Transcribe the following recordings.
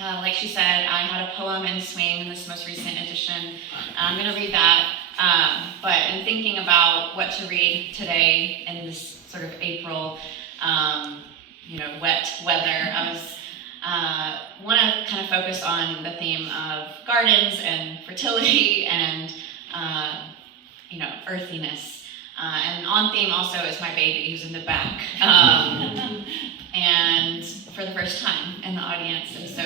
Like she said, I had a poem in Swing in this most recent edition. I'm going to read that. But in thinking about what to read today in this sort of April, wet weather, I was want to kind of focus on the theme of gardens and fertility and earthiness. And on theme also is my baby who's in the back. And for the first time in the audience. And so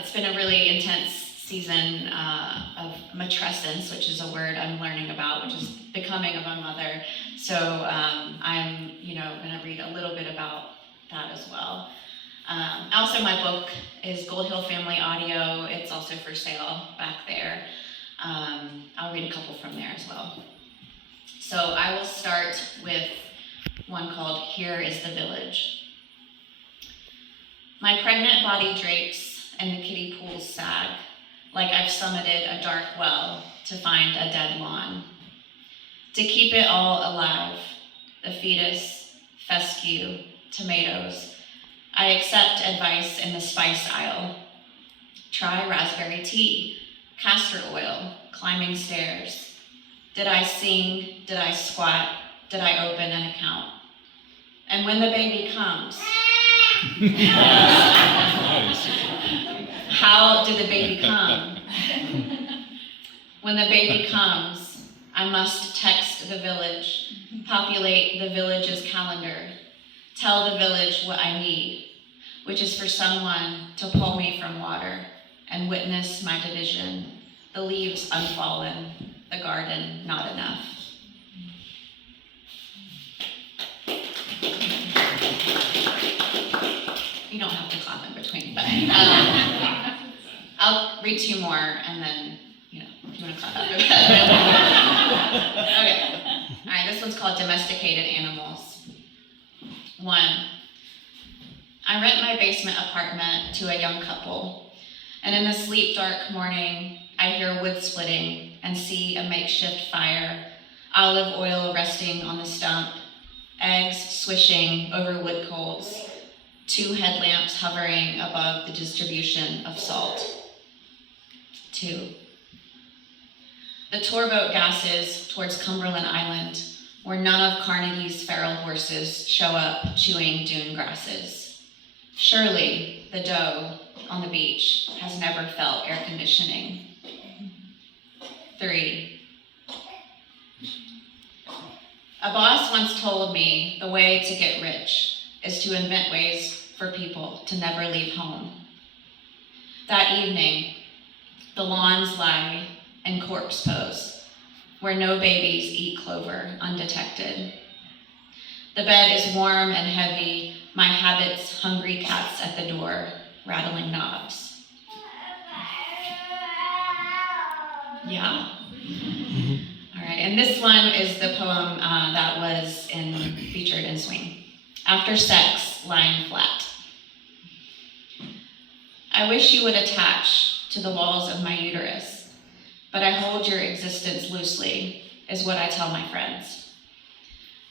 it's been a really intense season of matrescence, which is a word I'm learning about, which is becoming of a mother. So I'm going to read a little bit about that as well. Also, my book is Gold Hill Family Audio. It's also for sale back there. I'll read a couple from there as well. So I will start with one called Here is the Village. My pregnant body drapes and the kiddie pools sag, like I've summited a dark well to find a dead lawn. To keep it all alive, the fetus, fescue, tomatoes, I accept advice in the spice aisle. Try raspberry tea, castor oil, climbing stairs. Did I sing? Did I squat? Did I open an account? And when the baby comes, how did the baby come? When the baby comes, I must text the village, populate the village's calendar, tell the village what I need, which is for someone to pull me from water and witness my division, the leaves unfallen, the garden not enough. You don't have to clap in between, but I'll read two more and then, if you want to clap after that. Okay. All right, this one's called Domesticated Animals. 1. I rent my basement apartment to a young couple, and in the sleep dark morning, I hear wood splitting and see a makeshift fire, olive oil resting on the stump, eggs swishing over wood coals, 2 headlamps hovering above the distribution of salt. 2. The tourboat gasses towards Cumberland Island, where none of Carnegie's feral horses show up chewing dune grasses. Surely the doe on the beach has never felt air conditioning. 3. A boss once told me the way to get rich is to invent ways for people to never leave home. That evening, the lawns lie in corpse pose, where no babies eat clover undetected. The bed is warm and heavy, my habits hungry cats at the door, rattling knobs. Yeah. All right, and this one is the poem that was featured in Swing. After sex, lying flat. I wish you would attach to the walls of my uterus, but I hold your existence loosely, is what I tell my friends.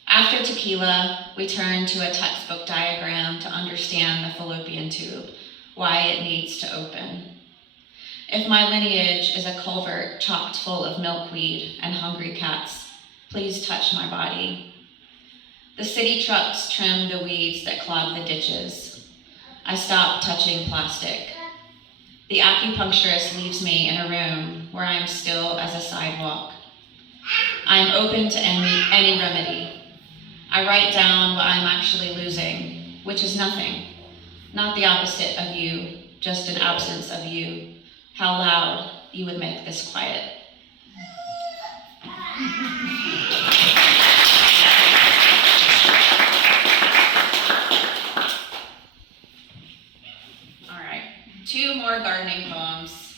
After tequila, we turn to a textbook diagram to understand the fallopian tube, why it needs to open. If my lineage is a culvert chocked full of milkweed and hungry cats, please touch my body. The city trucks trim the weeds that clog the ditches. I stop touching plastic. The acupuncturist leaves me in a room where I am still as a sidewalk. I am open to any remedy. I write down what I am actually losing, which is nothing. Not the opposite of you, just an absence of you. How loud you would make this quiet. All right, 2 more gardening poems.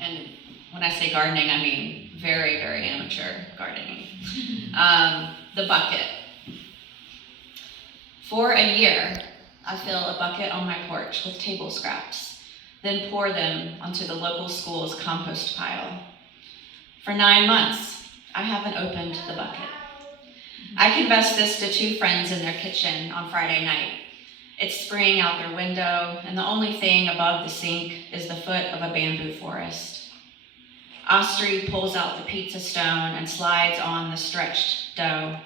And when I say gardening, I mean very, very amateur gardening. The bucket. For a year, I fill a bucket on my porch with table scraps, then pour them onto the local school's compost pile. For 9 months, I haven't opened the bucket. I confessed this to 2 friends in their kitchen on Friday night, It's spring out their window, and the only thing above the sink is the foot of a bamboo forest. Austri pulls out the pizza stone and slides on the stretched dough.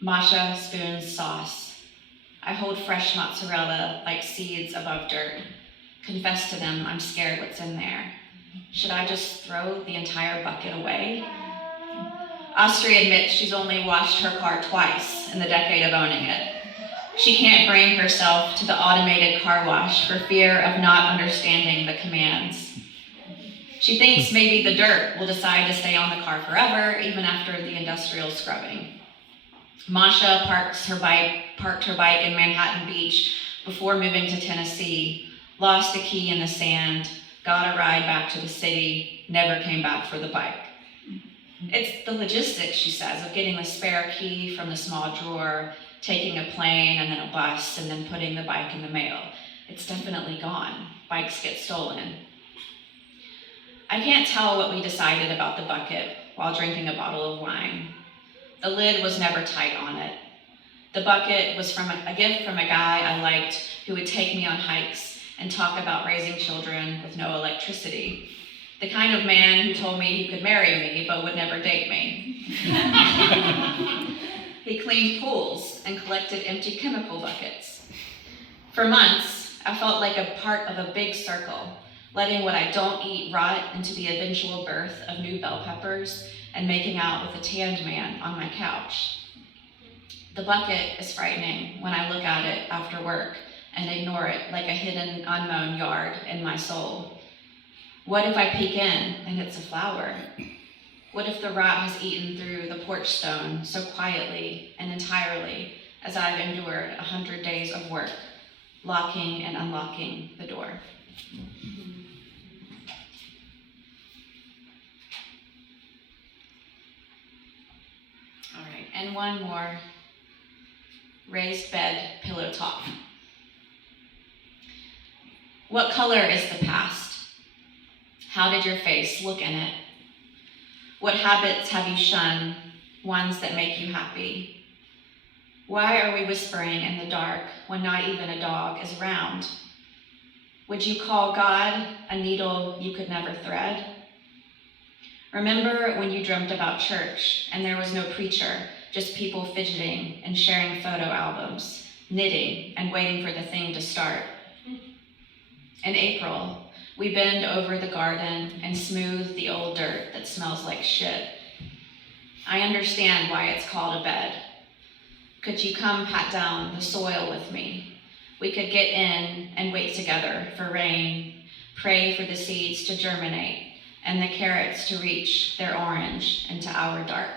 Masha spoons sauce. I hold fresh mozzarella like seeds above dirt. Confess to them I'm scared what's in there. Should I just throw the entire bucket away? Austri admits she's only washed her car twice in the decade of owning it. She can't bring herself to the automated car wash for fear of not understanding the commands. She thinks maybe the dirt will decide to stay on the car forever, even after the industrial scrubbing. Masha parked her bike in Manhattan Beach before moving to Tennessee, lost a key in the sand, got a ride back to the city, never came back for the bike. It's the logistics, she says, of getting the spare key from the small drawer, taking a plane and then a bus, and then putting the bike in the mail. It's definitely gone. Bikes get stolen. I can't tell what we decided about the bucket while drinking a bottle of wine. The lid was never tight on it. The bucket was from a gift from a guy I liked who would take me on hikes and talk about raising children with no electricity. The kind of man who told me he could marry me but would never date me. He cleaned pools and collected empty chemical buckets. For months, I felt like a part of a big circle, letting what I don't eat rot into the eventual birth of new bell peppers and making out with a tanned man on my couch. The bucket is frightening when I look at it after work and ignore it like a hidden, unmown yard in my soul. What if I peek in and it's a flower? What if the rot has eaten through the porch stone so quietly and entirely as I've endured 100 days of work, locking and unlocking the door? All right, and one more. Raised bed, pillow top. What color is the past? How did your face look in it? What habits have you shunned, ones that make you happy? Why are we whispering in the dark when not even a dog is around? Would you call God a needle you could never thread? Remember when you dreamt about church and there was no preacher, just people fidgeting and sharing photo albums, knitting and waiting for the thing to start? In April, we bend over the garden and smooth the old dirt that smells like shit. I understand why it's called a bed. Could you come pat down the soil with me? We could get in and wait together for rain, pray for the seeds to germinate and the carrots to reach their orange into our dark.